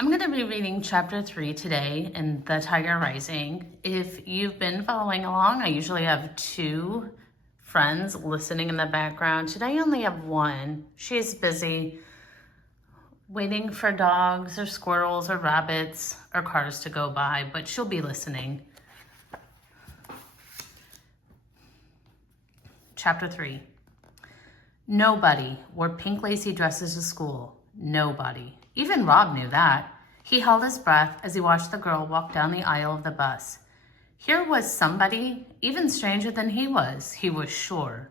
I'm going to be reading chapter 3 today in The Tiger Rising. If you've been following along, I usually have 2 friends listening in the background. Today I only have 1. She's busy waiting for dogs or squirrels or rabbits or cars to go by, but she'll be listening. Chapter 3. Nobody wore pink lacy dresses to school. Nobody. Even Rob knew that. He held his breath as he watched the girl walk down the aisle of the bus. Here was somebody even stranger than he was sure.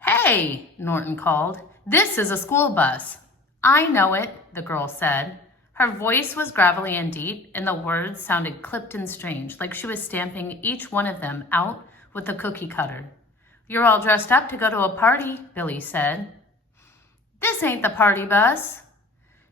"Hey," Norton called. "This is a school bus." "I know it," the girl said. Her voice was gravelly and deep, and the words sounded clipped and strange, like she was stamping each one of them out with a cookie cutter. "You're all dressed up to go to a party," Billy said. "This ain't the party bus."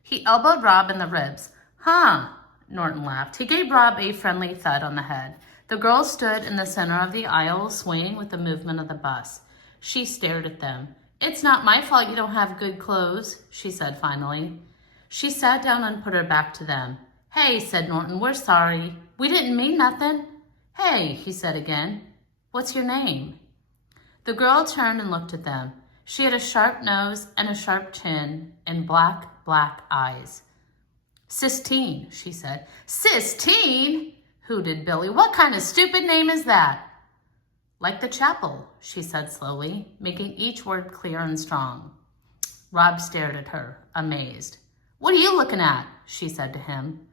He elbowed Rob in the ribs. "Huh," Norton laughed. He gave Rob a friendly thud on the head. The girl stood in the center of the aisle, swaying with the movement of the bus. She stared at them. "It's not my fault you don't have good clothes," she said finally. She sat down and put her back to them. "Hey," said Norton, "we're sorry. We didn't mean nothing." "Hey," he said again. "What's your name?" The girl turned and looked at them. She had a sharp nose and a sharp chin and black eyes. "Sistine," she said. "Sistine?" hooted Billy. "What kind of stupid name is that?" "Like the chapel," she said slowly, making each word clear and strong. Rob stared at her, amazed. "What are you looking at?" she said to him.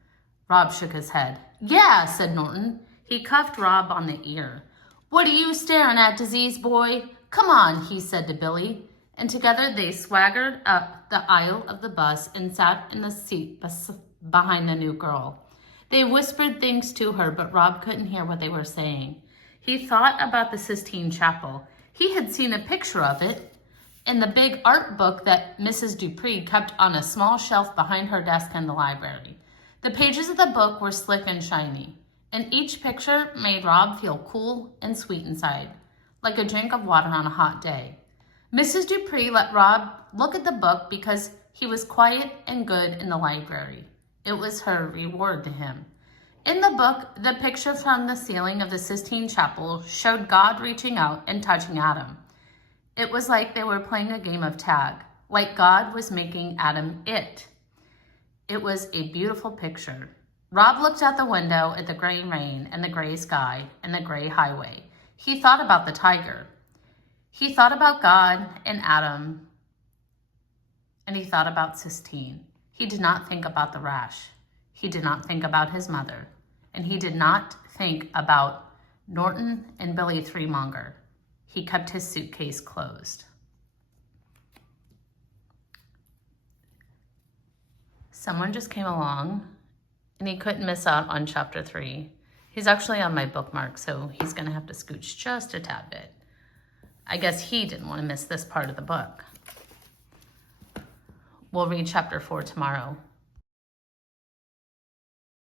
Rob shook his head. "Yeah," said Norton. He cuffed Rob on the ear. "What are you staring at, disease boy? Come on," he said to Billy. And together they swaggered up the aisle of the bus and sat in the seat behind the new girl. They whispered things to her, but Rob couldn't hear what they were saying. He thought about the Sistine Chapel. He had seen a picture of it in the big art book that Mrs. Dupree kept on a small shelf behind her desk in the library. The pages of the book were slick and shiny, and each picture made Rob feel cool and sweet inside, like a drink of water on a hot day. Mrs. Dupree let Rob look at the book because he was quiet and good in the library. It was her reward to him. In the book, the picture from the ceiling of the Sistine Chapel showed God reaching out and touching Adam. It was like they were playing a game of tag, like God was making Adam it. It was a beautiful picture. Rob looked out the window at the gray rain and the gray sky and the gray highway. He thought about the tiger. He thought about God and Adam, and he thought about Sistine. He did not think about the rash. He did not think about his mother, and he did not think about Norton and Billy Threemonger. He kept his suitcase closed. Someone just came along, and he couldn't miss out on chapter 3. He's actually on my bookmark, so he's going to have to scooch just a tad bit. I guess he didn't want to miss this part of the book. We'll read chapter 4 tomorrow.